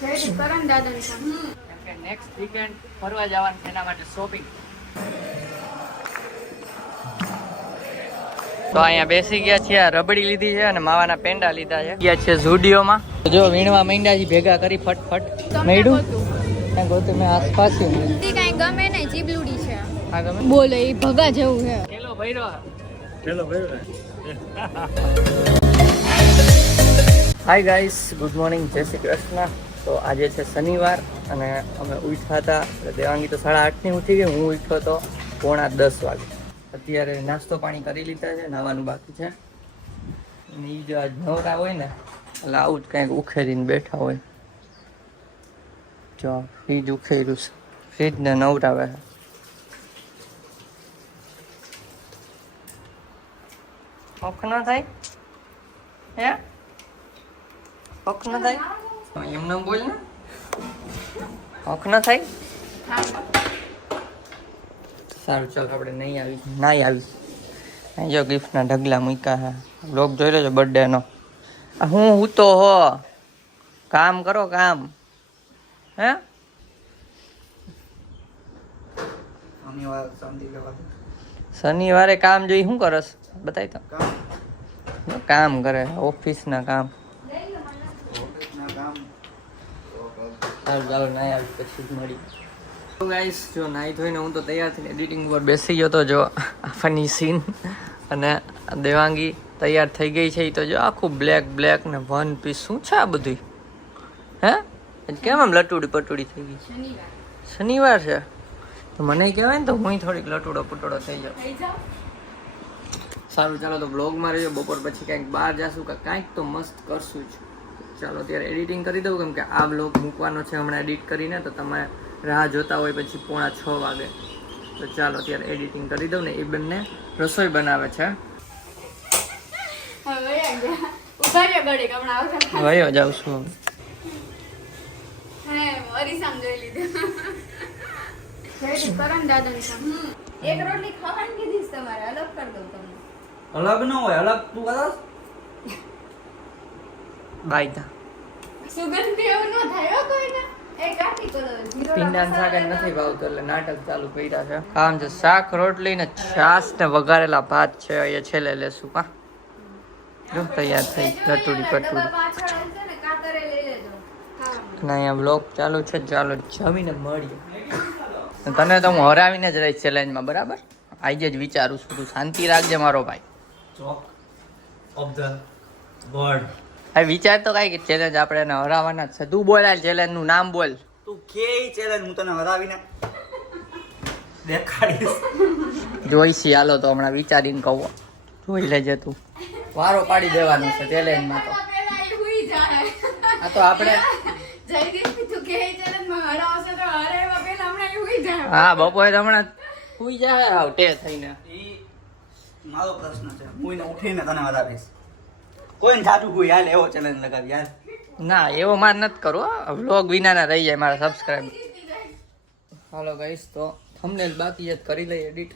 Next weekend ફરવા જવાનું છે એના માટે શોપિંગ. તો અહીંયા બેસી ગયા છીએ, રબડી લીધી છે અને માવાના પેંડા લીધા છે. ગયા છે ઝુડિયોમાં. જો વીણવા માંડ્યા છે, ભેગા કરી ફટફટ મેડું ત્યાં ગોતું મેં આસપાસ કઈ ગમે નહીં, જીબલુડી છે. હા ગમે બોલે એ ભગા જેવું છે. પેલો ભૈરો હાય ગાઈસ, ગુડ મોર્નિંગ, જય શ્રી કૃષ્ણ. તો આજે છે શનિવાર અને અમે ઉઠ્યા હતા. દેવાંગી તો 8:30ની ઉઠી ગઈ, હું ઉઠ્યો તો 9:45 વાગે. અત્યારે નાસ્તો પાણી કરી લીધા છે, નાવાનું બાકી છે. અને એ જો આજ નવરા હોય ને એટલે આવું જ કંઈક ઉખેરીને બેઠા હોય. જો ફ્રીજ ઉખેર્યું છે, ફ્રીજને નવરાવે છે. ઓખ ન થાય હે? ઓખ ન થાય એમને બોલ ને, ઓખ ન થાય. સારું ચાલ, આપણે નહીં આવી. અહીં જો ગિફ્ટના ઢગલા મૂક્યા હે. બ્લોગ જોઈ લેજો બર્થડેનો. હું તો હો કામ કરો કામ હે. શનિવારે કામ જોઈ શું કરસ બતાય તો. કામ કરે ઓફિસના કામ. ચાલો નાઈ આવી પછી મળી. તો ગાઈસ જો નાઈ ધોઈને હું તો તૈયાર થઈને એડિટિંગ ઉપર બેસી ગયો તો. જો ફની સીન અને દેવાંગી તૈયાર થઈ ગઈ છે. તો જો આખું બ્લેક ને વન પીસ. શું છે આ બધું હે? કેમ આમ લટુડી પટુડી થઈ ગઈ? શનિવાર છે તો મને કહેવાય ને તો હું થોડીક લટુડો પટોડો થઈ જાઉં. સારું ચાલો તો બ્લોગમાં રહેજો. બપોર પછી કંઈક બહાર જાશું કે કાંઈક તો મસ્ત કરશું જ. ચાલો અત્યારે એડિટિંગ કરી દઉં, કેમ કે આ બ્લોગ મૂકવાનો છે હમણાં એડિટ કરીને. તો તમે રાહ જોતા હોય પછી 5:45 વાગે. તો ચાલો અત્યારે એડિટિંગ કરી દઉં ને. એ બંને રસોઈ બનાવે છે. વયો જાઉં છું અલગ ન હોય, અલગ તું કરસ બાય. પીંડાનું શાક નથી ભાવતું એટલે નાટક ચાલુ કર્યા છે. કામ છે શાક રોટલી ને છાસ ને વઘારેલા ભાત છે. અહીંયા છેલ્લે લેશું. પા જો તૈયાર થઈ લટુડી પટુડી. અને અહીંયા બ્લોગ ચાલુ છે. ચાલો જમીને મળીએ. તને તો હું હરાવીને જ રહીશ ચેલેન્જમાં, બરાબર? આજે જ વિચારું છું. તું શાંતિ રાખજે મારો ભાઈ. આ વિચાર તો કઈ ચેલેન્જ આપણે એને હરાવવાના જ છે. તું બોલ આ ચેલેન્જ નું નામ બોલ. તું કે ચેલેન્જ હું તને હરાવીને દેખાડીશ. જોઈશી હાલો તો હમણાં વિચારીને કહો. જોઈ લેજે તું. વારો પાડી દેવાનું છે ચેલેન્જમાં. તો આ તો આપણે હા બપોરે હમણાં સુઈ જાય ટે થઈને. મારો પ્રશ્ન છે, હું એને ઉઠીને તને હરાવીશ. કોઈને જાદુ કોઈ હાલ એવો ચેલેન્જ લગાવી યાર. ના એવો માર નથી કરવો. વ્લોગ વિનાના રહી જાય મારા સબસ્ક્રાઈબર. હાલો ગાઈસ, તો થંબનેલ બાકી જ કરી લઈએ એડિટ,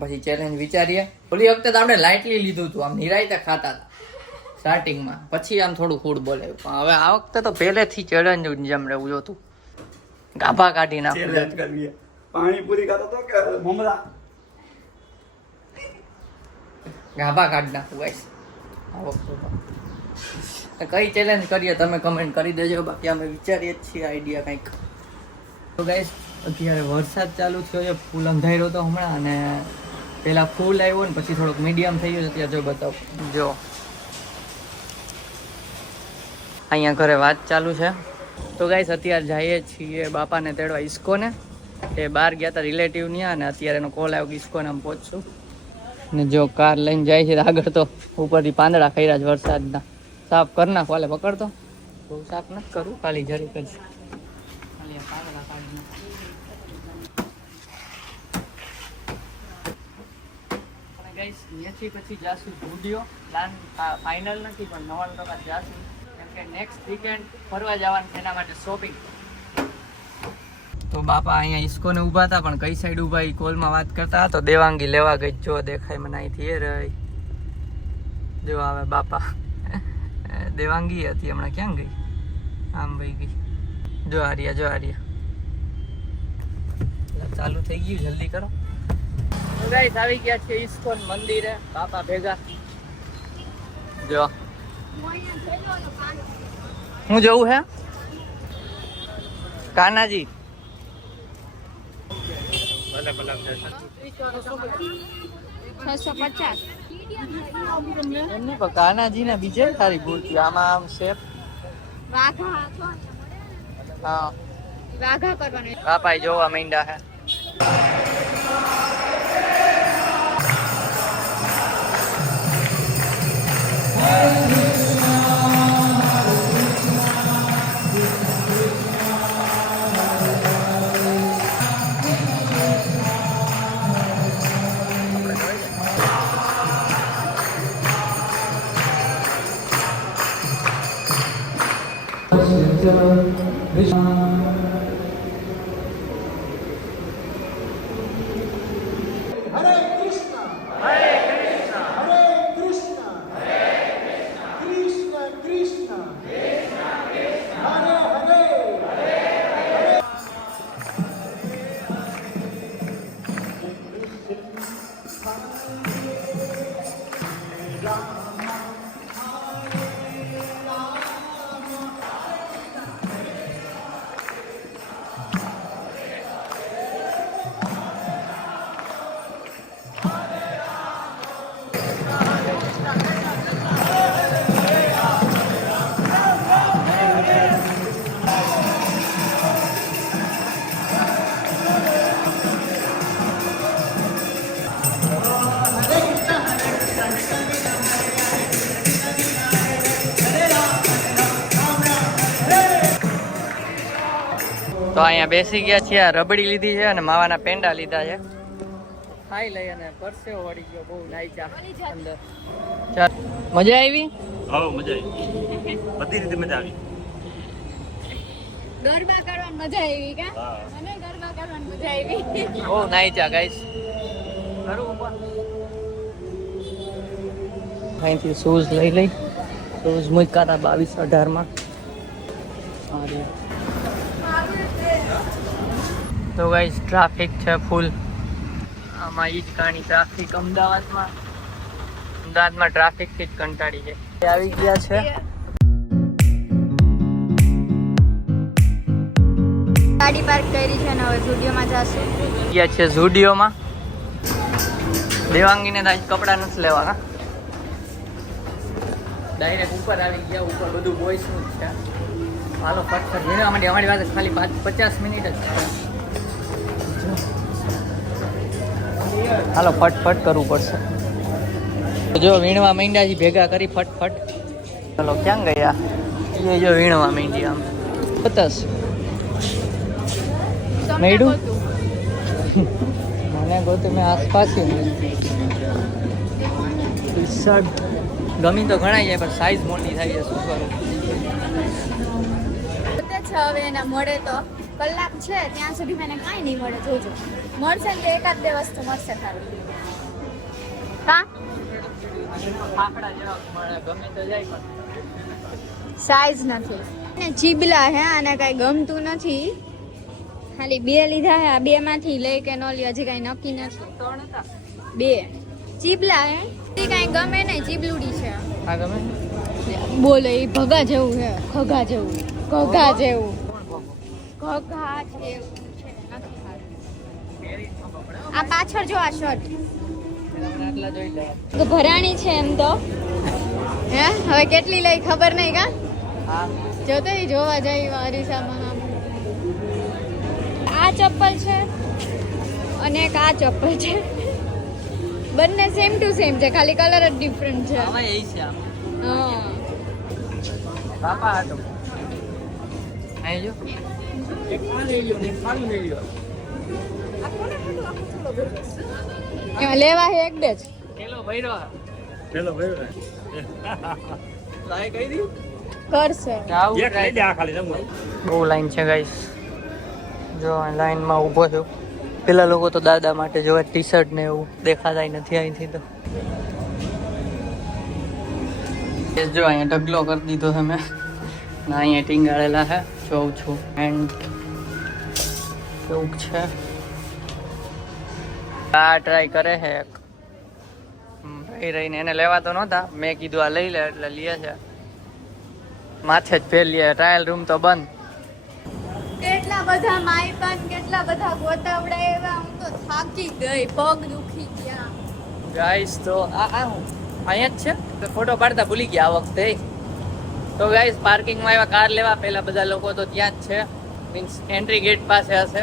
પછી ચેલેન્જ વિચારીએ. ઓલી વખતે તો આપણે લાઇટલી લીધું હતું, આમ નિરાયતે ખાતા હતા સ્ટાર્ટિંગમાં. પછી આમ થોડું ફૂડ બોલાવ્યું. પણ હવે આ વખતે તો પહેલેથી ચેલેન્જ જેમ રહેવું જોતું. ગાભા કાઢી નાખું. પાણીપુરી ખાતો તો કે મમરા? ગાભા કાઢી નાખું ગાઈસ આ વખતે તો. કઈ ચેલેન્જ કરીએ તમે કમેન્ટ કરી દેજો. બાકી અમે વિચારીએ જ છીએ આઈડિયા કંઈક. તો ગાઈસ અત્યારે વરસાદ ચાલુ થયો છે. ફૂલ અંધાર્યો તો હમણાં, અને પેલા ફૂલ આવ્યો ને પછી થોડોક મીડિયમ થઈ ગયો. અત્યારે જો બતાવો, જો અહીંયા ઘરે વાત ચાલુ છે. તો ગાઈસ અત્યારે જઈએ છીએ બાપાને તેડવા ઈસ્કોને. એ બહાર ગયા હતા રિલેટિવની, અને અત્યારે એનો કોલ આવ્યો કે ઈસ્કોને આમ પહોંચશું. ને જો કાર લઈને જાય છે આગળ. તો ઉપરથી પાંદડા ખાઈ જ વરસાદના. સાફ કરી નાખો. હાલે પકડતો. બહુ સાફ નથી કરું, ખાલી જરી કરી. ખાલી પાંદડા કાઢી નાખ. ગાઈસ અહીંયાથી પછી જાશું ઝુડિયો. પ્લાન ફાઇનલ નથી પણ 99% જાશું, કેમ કે નેક્સ્ટ વીકેન્ડ ફરવા જવાનું છે એના માટે શોપિંગ. તો બાપા અહીંયા ઈસ્કોને ઊભા હતા, પણ કઈ સાઈડ ઊભા એ કોલમાં વાત કરતા. તો દેવાંગી લેવા ગઈ. જો દેખાય મને અહીંથી એ રહી. જો આવે બાપા. દેવાંગી હતી હમણાં ક્યાં ગઈ? આમ વહી ગઈ. જો આર્યા ચાલુ થઈ ગયું, જલ્દી કરો. ગાઈસ આવી ગયા છે ઈસ્કોન મંદિરે બાપા ભેગા. જો હું જવું હે કાનાજી. ભલે ભલે 650. એમની પણ કાનાજી ને બીજે તારી મૂર્તિ આમાં આમ શેપ. વાઘા હા કરવાનું. બાપા જોવા માંડ્યા હે. તો અહીંયા બેસી ગયા છીએ. આ રબડી લીધી છે અને માવાના પેંડા લીધા છે. ખાઈ લઈ અને પરસેવો વળી ગયો બહુ નાઈચા અંદર. ચાલ મજા આવી? હા મજા આવી, બધી રીતે મજા આવી. ગરબા કરવાની મજા આવી કા? મને ગરબા કરવાની મજા આવી. બહુ નાઈચા ગાઈસ. અહીંથી શૂઝ લઈ શૂઝ મૂક્યા હતા 22-18 માં. તો ગાઈસ ટ્રાફિક છે ફૂલ. આમાં ઈ જ કહાની ટ્રાફિક અમદાવાદમાં ટ્રાફિકથી જ કંટાળી જાય. આવી ગયા છે ગાડી પાર્ક કરી છે અને હવે સ્ટુડિયોમાં જાશું. ગયા છે ઝુડિયોમાં. દેવાંગીને તો આજ કપડાં નથી લેવાના. ડાયરેક્ટ ઉપર આવી ગયા. ઉપર બધું બોયસનું જ છે. હાલો ફટફટ વીણવા માટે અમારી પાસે ખાલી 50 મિનિટ જ છે. હાલો ફટફટ કરવું પડશે. જો વીણવા માંડ્યા છે ભેગા કરી ફટફટ. ચલો ક્યાં ગયા? એ જો વીણવા માંડી આમ પતસ મેડું મને ગોતું મેં આસપાસ ટી શર્ટ ગમી તો ઘણા જાય પણ સાઈઝ મોટી થાય છે. શું કરું? હવે એના મળે તો કલાક છે ત્યાં સુધી મને કાંઈ નહીં મળે. જોજો મળશે ને તો 1-2 વસ્તુ મળશે ખાલી. કા ફાફડા જેવા મળે ગમે તો જાય પણ સાઈઝ નથી ને ચીબલા હે અને કાંઈ ગમતું નથી. ખાલી 2 લીધા હે. આ 2 માંથી લઈ કે ન લે હજી કાંઈ નક્કી નથી. 2 ચીબલા હે. કાંઈ ગમે નહીં. ચીબલુડી છે. આ ગમે બોલે એ ભગા જેવું હે. ઘગા જેવું છે. નથી સારું. આ પાછળ જો આ શર્ટ આટલા જોઈ લે. તો ભરાણી છે એમ તો. હે હવે કેટલી લઈ ખબર નહીં કા? હા જોતો જોવા જાય અરીસામાં. આ ચપ્પલ છે અને એક આ ચપ્પલ છે. બંને સેમ ટુ સેમ છે, ખાલી કલર જ ડિફરન્ટ છે. આમાં એ છે આમ. હા બાપા આટો અહીં જો એક આ લઈ લ્યો ને ખાલી લઈ લ્યો. એમાં લેવા હે એક જ પેલો ભઈરો પેલો ભાઈ લાય કહી દી કરશે. આવું એક લઈ લે આ ખાલી જમવું. બહુ લાઈન છે ગાઈસ. જો લાઈનમાં ઊભો છું. પેલા લોકો તો દાદા માટે જો ટી શર્ટ ને એવું દેખાતા નથી અહીંથી. તો જો અહીંયા ઢગલો કરી દીધો છે મેં. ના અહીંયા ટીંગાળેલા છે, જોઉં છું. એન્ડ કેવું છે આ ટ્રાય કરે છે એક રહીને, એને લેવા તો નહોતા, મેં કીધું આ લઈ લે એટલે લે છે. માથે જ ફેર લે, ટ્રાયલ રૂમ તો બંધ. કેટલા બધા માયપાન, કેટલા બધા ગોતાવડા, હું તો થાકી ગઈ, પગ દુખી ગયા. ગાઈસ તો આ હું અહીંયા જ છે તો ફોટો પાડતા ભૂલી ગયા આ વખતે. તો ગાઈસ પાર્કિંગમાં આવ્યા કાર લેવા, પહેલા બધા લોકો તો ત્યાં જ છે, મીન્સ એન્ટ્રી ગેટ પાસે હશે.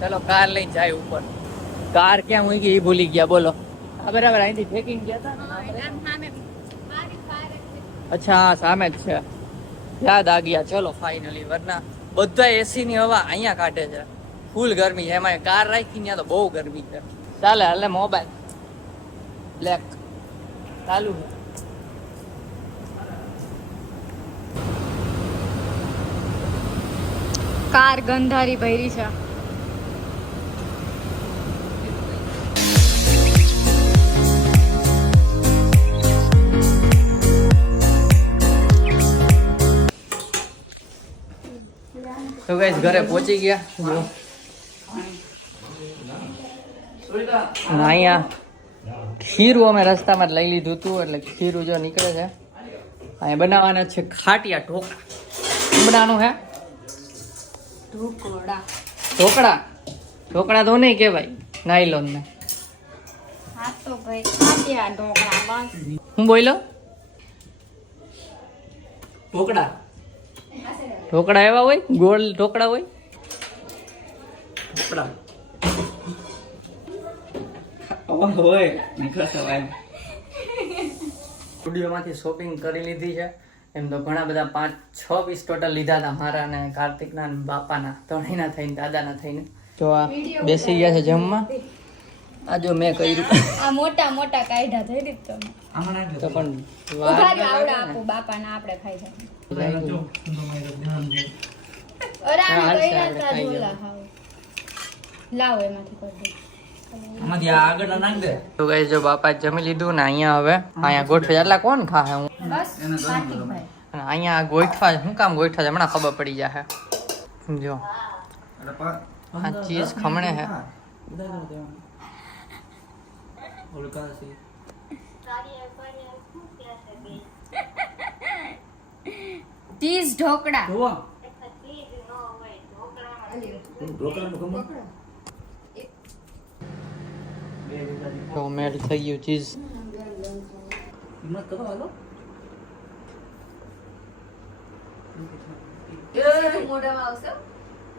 ચાલો કાર લઈને જાય ઉપર. કાર ક્યાં મૂકી એ ભૂલી ગયા, બોલો. હા બરાબર, અહીંથી ફેંકીને ગયા હતા. અચ્છા હા સામે જ છે, યાદ આ ગયા. ચલો ફાઇનલી, વરના બધા એસી ની હવા અહીંયા કાઢે છે, ફૂલ ગરમી છે. એમાં કાર રાખી ત્યાં તો બહુ ગરમી છે. ચાલે હાલે મોબાઈલ બ્લેક ચાલુ છે. કાર ગંધારી ભરી છે. તો ગાઈસ ઘરે પહોંચી ગયા. જો અહીંયા ખીરું અમે રસ્તામાં જ લઈ લીધું હતું, એટલે ખીરું જો નીકળે છે. અહીંયા બનાવવાના છે ખાટિયા ઢોકળા. શું બનાવવાનું છે? ઢોકળા. ઢોકળા તો નહીં કહેવાય, નાયલોન ને. હું બોલ્યો? ઢોકળા. ઢોકળા એવા હોય, ગોળ ઢોકળા હોય. ઢોકળા હોય નીકળે ભાઈ. સ્ટુડિયોમાંથી શોપિંગ કરી લીધી છે. એમ તો ઘણા બધા 5-6 પીસ ટોટલ લીધા હતા, મારા ને કાર્તિકના ને બાપાના, ત્રણેયના થઈને, દાદાના થઈને. જો આ બેસી ગયા છે જમવા. આ જો મેં કર્યું આ મોટા મોટા કાયઢા થઈ દીધ તમે. તો પણ ઉભા રહ્યો, આવડા આપો બાપાના, આપણે ખાઈ જાય. અરે આમ કઈરા તા ઢોલા હાવ. લાવો એમાંથી કરી દે. આમાંથી આ આગળ નાખ દે. તો ગાઈસ જો બાપા જમી લીધું ને અહીંયા હવે અહીંયા ગોઠવે. એટલા કોણ ખાહે? હું બસ કાર્તિકભાઈ. અને અહીંયા આ ગોઠવા શું કામ ગોઠવા છે હમણાં ખબર પડી જશે. જો આ ચીઝ ખમણે છે. ચીઝ ઢોકળા. તો મેળ થઈ ગયું ચીઝ.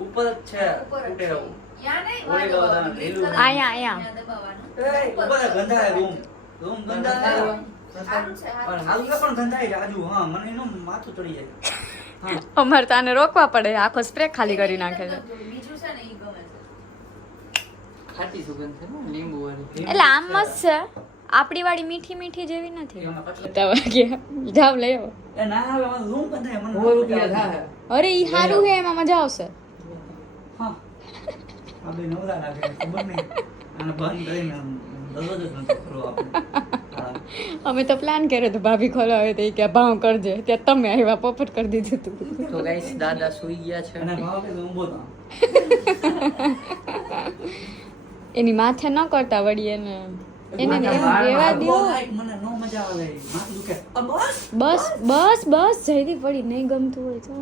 ઉપર જ છે. અહીંયા ઉપર ગંધાય રૂમ ગંધાય. પણ ગંધાય રાજુ. હા મને એનું માથું ચડી જાય. અમારે તો આને રોકવા પડે, આખો સ્પ્રે ખાલી કરી નાખે છે. ખાટી સુગંધ છે ને લીંબુ વાળી. એટલે આમ મસ્ત છે, આપણી વાળી મીઠી મીઠી જેવી નથી. જાવ લઈ આવો. એ ના હવે મને રૂમ ગંધાય. મને 100 રૂપિયા થાય. અરે ઈ સારું છે, એમાં મજા આવશે. હા આ બે નવરા લાગે ખબર નહીં. આને બંધ કરીને દરરોજ જ નથી કરો આપણે. અમે તો પ્લાન કર્યો તો ભાભી ખોલાવે તો કે ભાવ કરજે, ત્યાં તમે આવ્યા પોપટ કરી દીધું હતું. તો ગાઈસ દાદા સુઈ ગયા છે. અને ભાવ કે ઊંભો તો એની માથે ન કરતા વળી એને એને એમ રેવા દો. મને નો મજા આવે. માથું દુખે. બસ બસ બસ બસ જલ્દી પડી, નહીં ગમતું હોય તો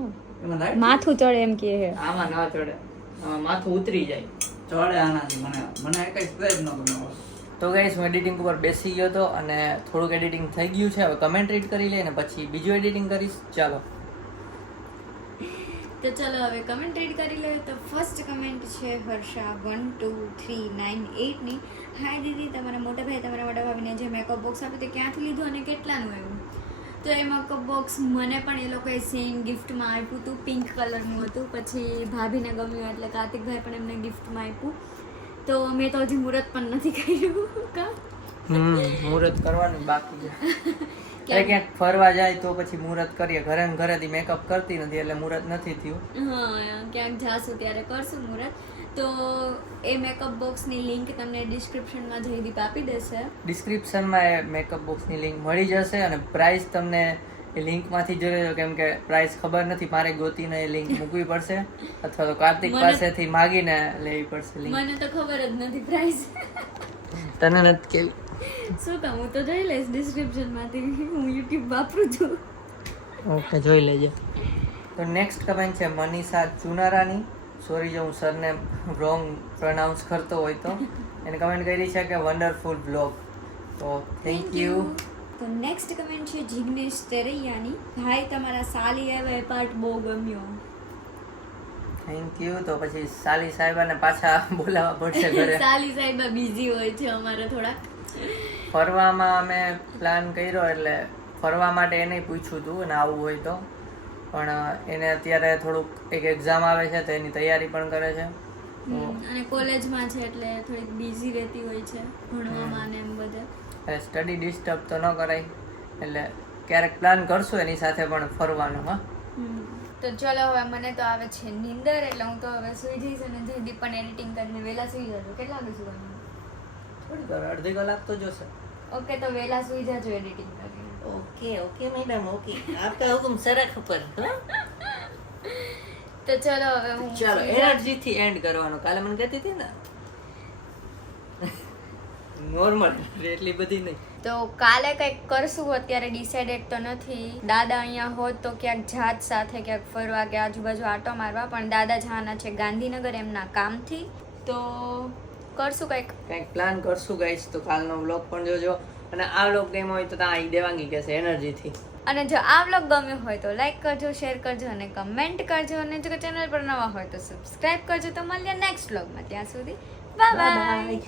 એમાં લાઈટ માથું ચડે એમ કે હે. આમાં ના ચડે, આમાં માથું ઉતરી જાય. ચડે આનાથી. મને કઈ સ્પ્રે જ ન ગમે. તો ગાઈસ હું એડિટિંગ ઉપર બેસી ગયો હતો અને થોડુંક એડિટિંગ થઈ ગયું છે. હવે કમેન્ટ રીડ કરી લઈએ ને પછી બીજું એડિટિંગ કરીશ. ચાલો તો ચલો હવે કમેન્ટ રીડ કરી લઈએ. તો ફર્સ્ટ કમેન્ટ છે હર્ષા 12398 ની. હાય દીદી, તમારા મોટા ભાઈ તમારા મોટા ભાભીને જે મેકઅપ બોક્સ આપ્યું તે ક્યાંથી લીધું અને કેટલાનું આવ્યું? તો એ મેકઅપ બોક્સ મને પણ એ લોકોએ સેમ ગિફ્ટમાં આપ્યું હતું, પિંક કલરનું હતું. પછી ભાભીને ગમ્યું એટલે કાર્તિકભાઈ પણ એમને ગિફ્ટમાં આપ્યું. તો મેં તો હજી મુહૂર્ત પણ નથી કર્યું. કા મુહૂર્ત કરવાનું બાકી છે. ક્યાંક ફરવા જાય તો પછી મુહૂર્ત કરીએ. ઘરે ને ઘરેથી મેકઅપ કરતી નથી એટલે મુહૂર્ત નથી થયું. હા, ક્યાંક જાશું ત્યારે કરશું મુહૂર્ત. તો એ મેકઅપ બોક્સની લિંક તમને ડિસ્ક્રિપ્શનમાં જયદીપ આપી દેશે. ડિસ્ક્રિપ્શનમાં એ મેકઅપ બોક્સની લિંક મળી જશે અને પ્રાઇસ તમને એ લિંકમાંથી જોઈ લેજો, કેમ કે પ્રાઇસ ખબર નથી, મારે ગોતીને એ લિંક મૂકવી પડશે અથવા તો કાર્તિક પાસેથી માગીને લેવી પડશે લિંક. મને તો ખબર જ નથી પ્રાઇસ. તને નથી કેવી? શું કામ, હું તો જોઈ લઈશ ડિસ્ક્રિપ્શન માંથી, હું યુટ્યુબ વાપરું છું. ઓકે, જોઈ લેજે. તો નેક્સ્ટ કમેન્ટ છે મનીષા ચુનારાની. સોરી જો હું સરને રોંગ પ્રોનાઉન્સ કરતો હોય તો. એને કમેન્ટ કરી છે કે વન્ડરફુલ બ્લોગ. તો થેન્ક યુ. તો નેક્સ્ટ કમેન્ટ છે જિગ્નેશ તેરૈયાની. ભાઈ તમારા સાલી એવા પાર્ટ બહુ ગમ્યો. Thank you. તો પછી સાલી સાહેબાને પાછા બોલાવવા પડશે ઘરે. સાલી સાહેબ બિઝી હોય છે અમારે થોડા. ફરવામાં અમે પ્લાન કર્યો, એટલે ફરવા માટે એને પૂછ્યું હતું અને આવવું હોય તો, પણ એને અત્યારે થોડુંક એક એક્ઝામ આવે છે તો એની તૈયારી પણ કરે છે. અને કોલેજમાં છે એટલે થોડીક બિઝી રહેતી હોય છે ભણવામાં ને એમ બધે. સ્ટડી ડિસ્ટર્બ તો ન કરાય, એટલે ક્યારેક પ્લાન કરશું એની સાથે પણ ફરવાનો. હા, તો ચલો હવે મને તો આવે છે નીંદર, એટલે હું તો હવે સુઈ જઈશ અને જલ્દી પણ એડિટિંગ કરીને વહેલા સુઈ જજો. કેટલા વાગે સુવાનું? થોડી વાર, અડધી કલાક તો જોશે. ઓકે, તો વહેલા સુઈ જજો એડિટિંગ કરીને. Okay okay madam, okay. આપકા હુકમ સરખ પર. તો ચલો હવે હું ચાલો, સુઈ જાઉં. એનર્જી થી એન્ડ કરવાનો. કાલે મને કહેતી હતી ને નોર્મલ, એટલી બધી નહીં. તો કાલે કંઈક કરશું, અત્યારે ડિસાઇડેડ તો નથી. દાદા અહીંયા હોત તો ક્યાંક જાત સાથે ક્યાંક ફરવા કે આજુબાજુ આટો મારવા, પણ દાદા જવાના છે ગાંધીનગર એમના કામથી. તો કરશું કંઈક પ્લાન કરશું ગાઈસ. તો કાલનો વ્લોગ પણ જોજો, અને આ વ્લોગ ગમ્યો હોય તો ત્યાં દેવાંગી કહેશે એનર્જી થી. અને જો આ વ્લોગ ગમ્યો હોય તો લાઈક કરજો, શેર કરજો અને કમેન્ટ કરજો, અને જો ચેનલ પર નવા હોય તો સબસ્ક્રાઇબ કરજો. તો મળીએ નેક્સ્ટ વ્લોગમાં. ત્યાં સુધી બાય બાય.